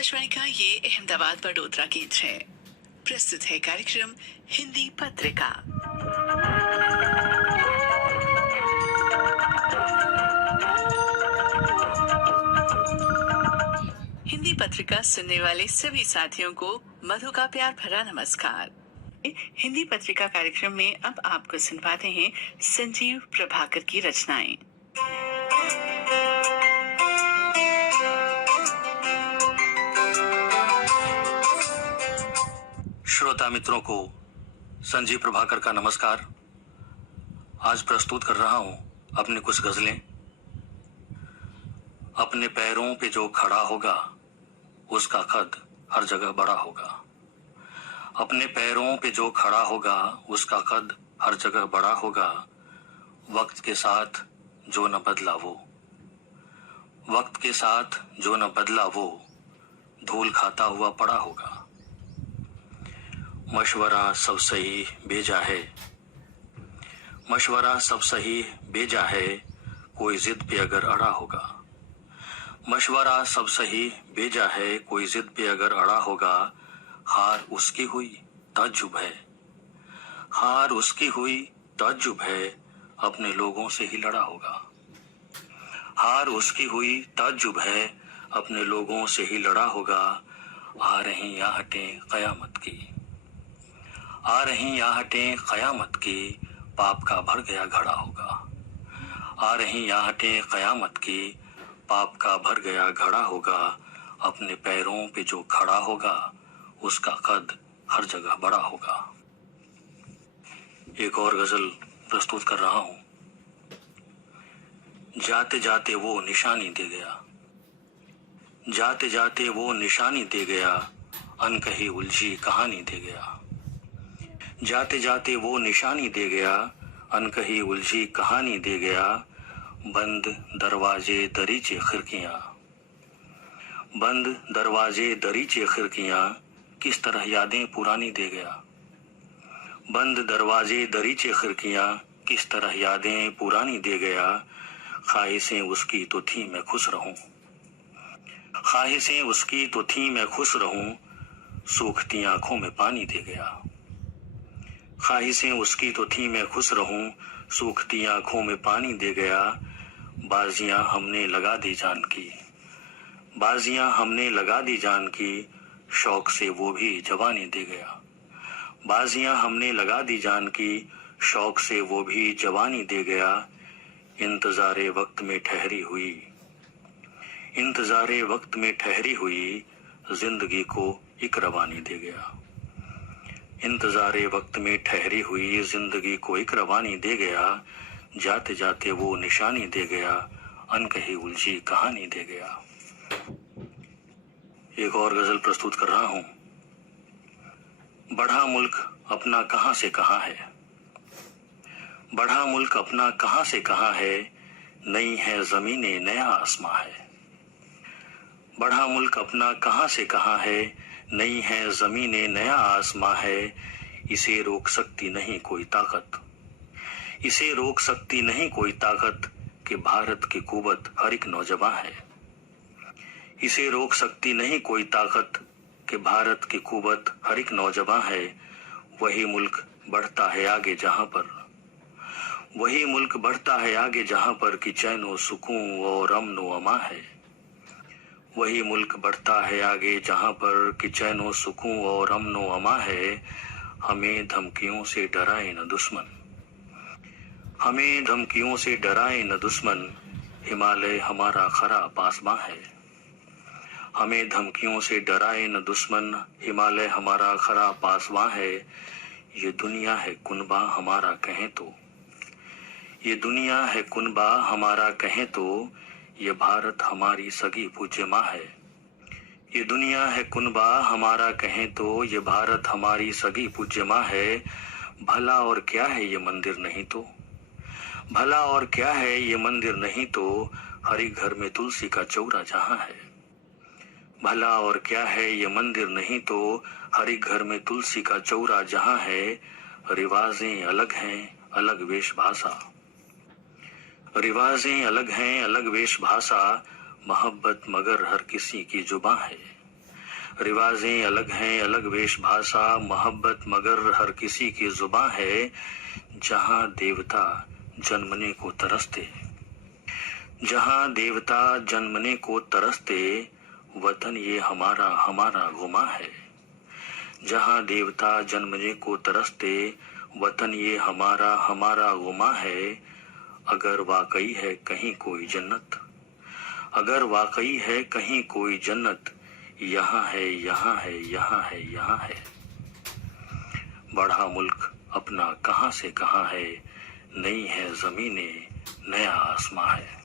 आकाशवाणी का ये अहमदाबाद बड़ोदरा केंद्र है। प्रस्तुत है कार्यक्रम हिंदी पत्रिका। हिंदी पत्रिका सुनने वाले सभी साथियों को मधु का प्यार भरा नमस्कार। हिंदी पत्रिका कार्यक्रम में अब आपको सुनवाते हैं संजीव प्रभाकर की रचनाएं। श्रोता मित्रों को संजीव प्रभाकर का नमस्कार। आज प्रस्तुत कर रहा हूं अपनी कुछ गजलें। अपने पैरों पे जो खड़ा होगा उसका कद हर जगह बड़ा होगा। अपने पैरों पे जो खड़ा होगा उसका कद हर जगह बड़ा होगा। वक्त के साथ जो न बदला वो, वक्त के साथ जो न बदला वो धूल खाता हुआ पड़ा होगा। मशवरा सब सही भेजा है, मशवरा सब सही भेजा है, कोई जिद पे अगर अड़ा होगा। मशवरा सब सही भेजा है, कोई जिद पे अगर अड़ा होगा। हार उसकी हुई ताज्जुब है, हार उसकी हुई ताज्जुब है, अपने लोगों से ही लड़ा होगा। हार उसकी हुई ताज्जुब है, अपने लोगों से ही लड़ा होगा। आ रही आहटें कयामत की, आ रही आहटें कयामत की, पाप का भर गया घड़ा होगा। आ रही आहटें कयामत की, पाप का भर गया घड़ा होगा। अपने पैरों पे जो खड़ा होगा उसका कद हर जगह बड़ा होगा। एक और गजल प्रस्तुत कर रहा हूं। जाते जाते वो निशानी दे गया, जाते जाते वो निशानी दे गया, अनकही उलझी कहानी दे गया। जाते जाते वो निशानी दे गया, अनकही उलझी कहानी दे गया। बंद दरवाजे दरीचे खिड़कियां, बंद दरवाजे दरीचे खिड़कियां, किस तरह यादें पुरानी दे गया। बंद दरवाजे दरीचे खिड़कियां, किस तरह यादें पुरानी दे गया। ख्वाहिशें उसकी तो थी मैं खुश रहूं, ख्वाहिशें उसकी तो थी मैं खुश रहूं, सूखती आंखों में पानी दे गया। ख्वाहिशें उसकी तो थी मैं खुश रहूं, सूखती आंखों में पानी दे गया। बाजियां हमने लगा दी जान की, बाजियां हमने लगा दी जान की, शौक से वो भी जवानी दे गया। बाजियां हमने लगा दी जान की, शौक से वो भी जवानी दे गया। इंतजारे वक्त में ठहरी हुई, इंतजारे वक्त में ठहरी हुई, जिंदगी को एक रवानी दे गया। इंतजारे वक्त में ठहरी हुई, जिंदगी को एक रवानी दे गया। जाते जाते वो निशानी दे गया, अनकही उलझी कहानी दे गया। एक और गजल प्रस्तुत कर रहा हूं। बढ़ा मुल्क अपना कहां से कहां है, बढ़ा मुल्क अपना कहां से कहां है, नई है जमीनें नया आसमां है। बढ़ा मुल्क अपना कहां से कहां है, नई है जमीनें नया आसमां है। इसे रोक सकती नहीं कोई ताकत, इसे रोक सकती नहीं कोई ताकत, कि भारत की कुवत हर एक नौजवान है। इसे रोक सकती नहीं कोई ताकत, कि भारत की कुवत हर एक नौजवान है। वही मुल्क बढ़ता है आगे जहां पर, वही मुल्क बढ़ता है आगे जहां पर, कि चैनो सुकून और अमनो अमा है। वही मुल्क बढ़ता है आगे जहां पर, कि चैनो सुकून और अमनो अमा है। हमें धमकियों से डराए न दुश्मन, हमें धमकियों से डराए न दुश्मन, हिमालय हमारा खरा पासबां है। हमें धमकियों से डराए न दुश्मन, हिमालय हमारा खरा पासबां है। ये दुनिया है कुनबा हमारा कहें तो, ये दुनिया है कुनबा हमारा कहें तो, ये भारत हमारी सगी पूज्य माँ है। ये दुनिया है कुनबा हमारा कहें तो, ये भारत हमारी सगी पूज्य माँ है। भला और क्या है ये मंदिर नहीं तो, भला और क्या है ये मंदिर नहीं तो, हर एक घर में तुलसी का चौरा जहां है। भला और क्या है ये मंदिर नहीं तो, हर एक घर में तुलसी का चौरा जहां है। रिवाजें अलग हैं अलग वेशभाषा, रिवाजें अलग हैं अलग वेशभाषा, मोहब्बत मगर हर किसी की जुबां है। रिवाजें अलग हैं, अलग वेशभाषा, मोहब्बत मगर हर किसी की जुबां है। जहां देवता जन्मने को तरसते, जहां देवता जन्मने को तरसते, वतन ये हमारा हमारा गुमा है। जहां देवता जन्मने को तरसते, वतन ये हमारा हमारा गुमा है। अगर वाकई है कहीं कोई जन्नत, अगर वाकई है कहीं कोई जन्नत, यहाँ है यहाँ है यहाँ है यहाँ है। बढ़ा मुल्क अपना कहां से कहां है, नई है जमीनें नया आसमां है।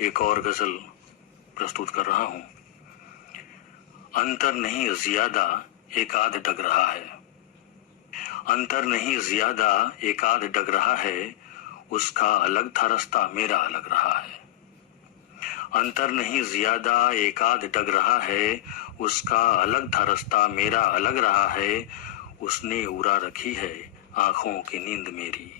एक और गजल प्रस्तुत कर रहा हूं। अंतर नहीं ज्यादा एक आध डग रहा है, अंतर नहीं ज्यादा एक आध डग रहा है। उसका अलग था रास्ता मेरा अलग रहा है। अंतर नहीं ज्यादा एक आध डग रहा है, उसका अलग था रास्ता मेरा अलग रहा है। उसने उड़ा रखी है आंखों की नींद मेरी,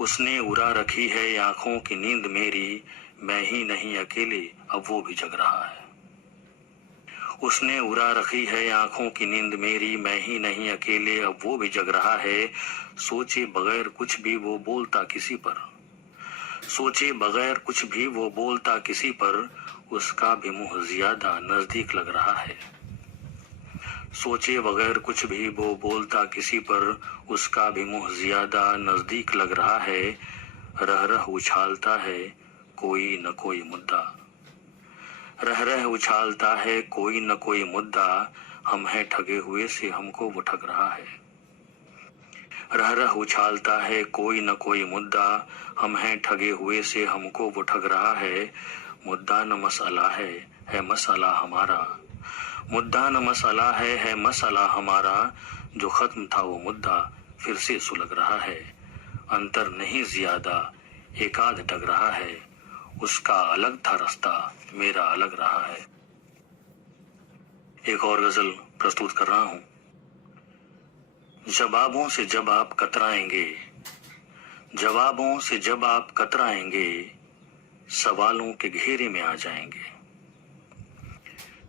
उसने उड़ा रखी है आंखों की नींद मेरी। मैं ही नहीं अकेले अब वो भी जग रहा है। उसने उड़ा रखी है आंखों की नींद मेरी, मैं ही नहीं अकेले अब वो भी जग रहा है। सोचे बगैर कुछ भी वो बोलता किसी पर, सोचे बगैर कुछ भी वो बोलता किसी पर। उसका भी मुंह ज्यादा नजदीक लग रहा है। सोचे बगैर कुछ भी वो बोलता किसी पर, उसका भी मुंह ज्यादा नजदीक लग रहा है। रह रह उछालता है कोई न कोई मुद्दा, रह रह उछालता है कोई न कोई मुद्दा। हम हैं ठगे हुए से हमको वो ठग रहा है। रह रह उछालता है कोई न कोई मुद्दा, हम हैं ठगे हुए से हमको वो ठग रहा है। मुद्दा न मसला है मसला हमारा, मुद्दा न मसला है मसला हमारा। जो खत्म था वो मुद्दा फिर से सुलग रहा है। अंतर नहीं ज्यादा एक आध डग रहा है, उसका अलग था रास्ता मेरा अलग रहा है। एक और गजल प्रस्तुत कर रहा हूं। जवाबों से जब आप कतराएंगे, जवाबों से जब आप कतराएंगे, सवालों के घेरे में आ जाएंगे।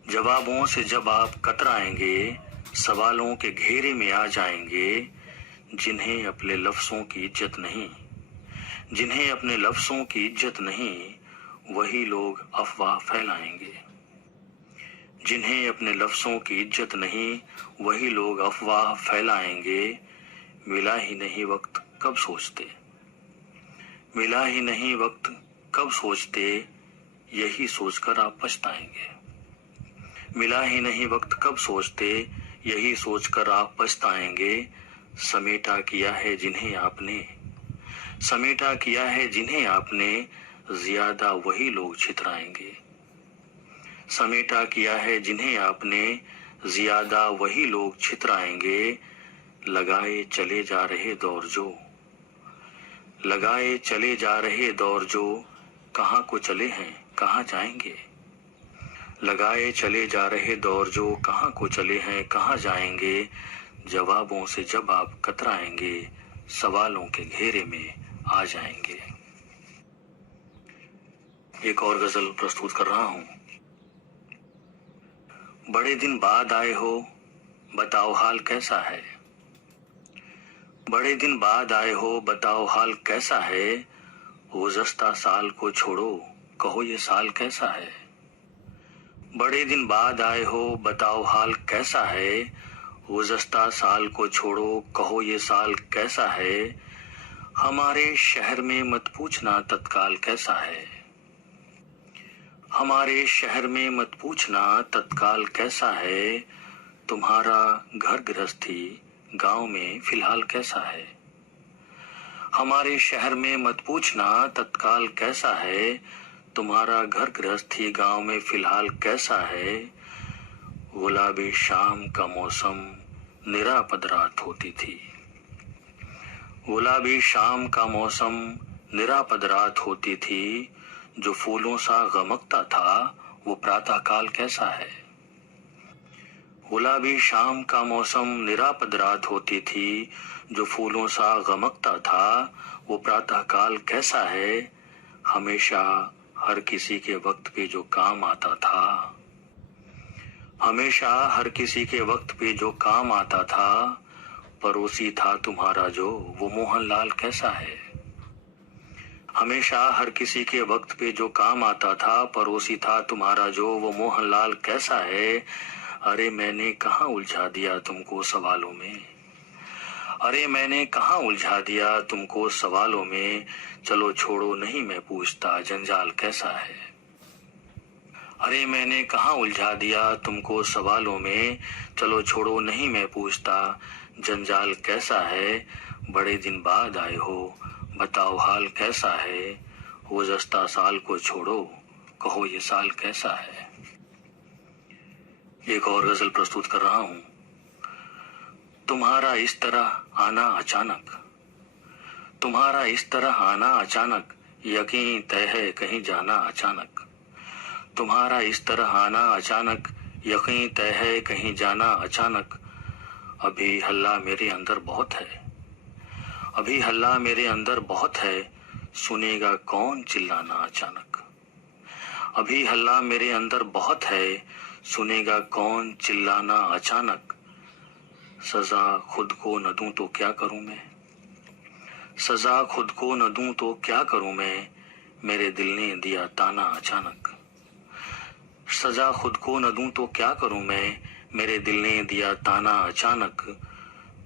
जवाबों से जब आप कतराएंगे, सवालों के घेरे में आ जाएंगे। जिन्हें अपने लफ्जों की इज्जत नहीं, जिन्हें अपने लफ्जों की इज्जत नहीं, वही लोग अफवाह फैलाएंगे। जिन्हें अपने लफ्जों की इज्जत नहीं, वही लोग अफवाह फैलाएंगे। मिला ही नहीं वक्त कब सोचते, मिला ही नहीं वक्त कब सोचते, यही सोचकर आप पछताएंगे। मिला ही नहीं वक्त कब सोचते, यही सोचकर आप पछताएंगे। समेटा किया है जिन्हें आपने, समेटा किया है जिन्हें आपने, ज्यादा वही लोग छितराएंगे। समेटा किया है जिन्हें आपने, ज्यादा वही लोग छितराएंगे। लगाए चले जा रहे दौर जो, लगाए चले जा रहे दौर जो, कहाँ को चले हैं कहाँ जाएंगे। लगाए चले जा रहे दौर जो, कहाँ को चले हैं कहाँ जाएंगे। जवाबों से जब आप कतराएंगे, सवालों के घेरे में आ जाएंगे। एक और गजल प्रस्तुत कर रहा हूं। बड़े दिन बाद आए हो बताओ हाल कैसा है, बड़े दिन बाद आए हो बताओ हाल कैसा है। गुज़श्ता साल को छोड़ो कहो ये साल कैसा है। बड़े दिन बाद आए हो बताओ हाल कैसा है। गुज़श्ता साल को छोड़ो कहो ये साल कैसा है। हमारे शहर में मत पूछना तत्काल कैसा है, हमारे शहर में मत पूछना तत्काल कैसा है। तुम्हारा घर गृहस्थी गांव में फिलहाल कैसा है। हमारे शहर में मत पूछना तत्काल कैसा है। तुम्हारा घर गृहस्थी गांव में फिलहाल कैसा है। गुलाबी शाम का मौसम निरापद रात होती थी, गुलाबी शाम का मौसम निरापद रात होती थी। जो फूलों सा गमकता था वो प्रातः काल कैसा है। गुलाबी शाम का मौसम निरापद रात होती थी। जो फूलों सा गमकता था वो प्रातः काल कैसा है। हमेशा हर किसी के वक्त पे जो काम आता था, हमेशा हर किसी के वक्त पे जो काम आता था, पड़ोसी था तुम्हारा जो, वो मोहनलाल कैसा है। हमेशा हर किसी के वक्त पे जो काम आता था, पड़ोसी था तुम्हारा जो, वो मोहनलाल कैसा है। अरे मैंने कहाँ उलझा दिया तुमको सवालों में, अरे मैंने कहाँ उलझा दिया तुमको सवालों में। चलो छोड़ो नहीं मैं पूछता, जंजाल कैसा है। अरे मैंने कहाँ उलझा दिया तुमको सवालों में, चलो छोड़ो नहीं मैं पूछता, जंजाल कैसा है। बड़े दिन बाद आए हो, बताओ हाल कैसा है। गुज़श्ता साल को छोड़ो, कहो ये साल कैसा है। एक और गजल प्रस्तुत कर रहा हूं। तुम्हारा इस तरह आना अचानक, तुम्हारा इस तरह आना अचानक, यकीन तय है कहीं जाना अचानक। तुम्हारा इस तरह आना अचानक, यकीन तय है कहीं जाना अचानक। अभी हल्ला मेरे अंदर बहुत है, अभी हल्ला मेरे अंदर बहुत है, सुनेगा कौन चिल्लाना अचानक। अभी हल्ला मेरे अंदर बहुत है, सुनेगा कौन चिल्लाना अचानक। सजा खुद को न दूं तो क्या करूं मैं, सजा खुद को न दूं तो क्या करूं मैं, मेरे दिल ने दिया ताना अचानक। सजा खुद को न दूं तो क्या करूं मैं, मेरे दिल ने दिया ताना अचानक।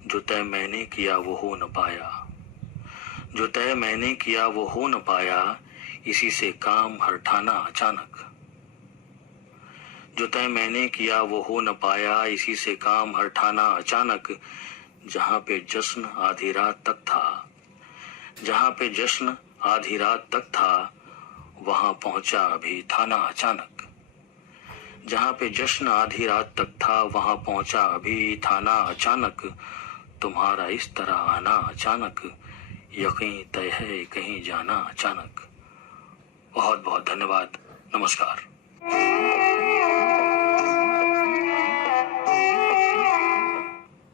जो तय मैंने किया वो हो न पाया, जो तय मैंने किया वो हो न पाया, इसी से काम हर ठाना अचानक। जो तय मैंने किया वो हो न पाया, इसी से काम हर ठाना अचानक। जहाँ पे जश्न आधी रात तक था, जहाँ पे जश्न आधी रात तक था, वहां पहुंचा अभी थाना अचानक। जहाँ पे जश्न आधी रात तक था, वहां पहुंचा अभी थाना अचानक। तुम्हारा इस तरह आना अचानक, यकीन तय है कहीं जाना अचानक। बहुत बहुत धन्यवाद। नमस्कार।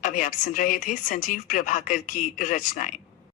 अभी आप सुन रहे थे संजीव प्रभाकर की रचनाएं।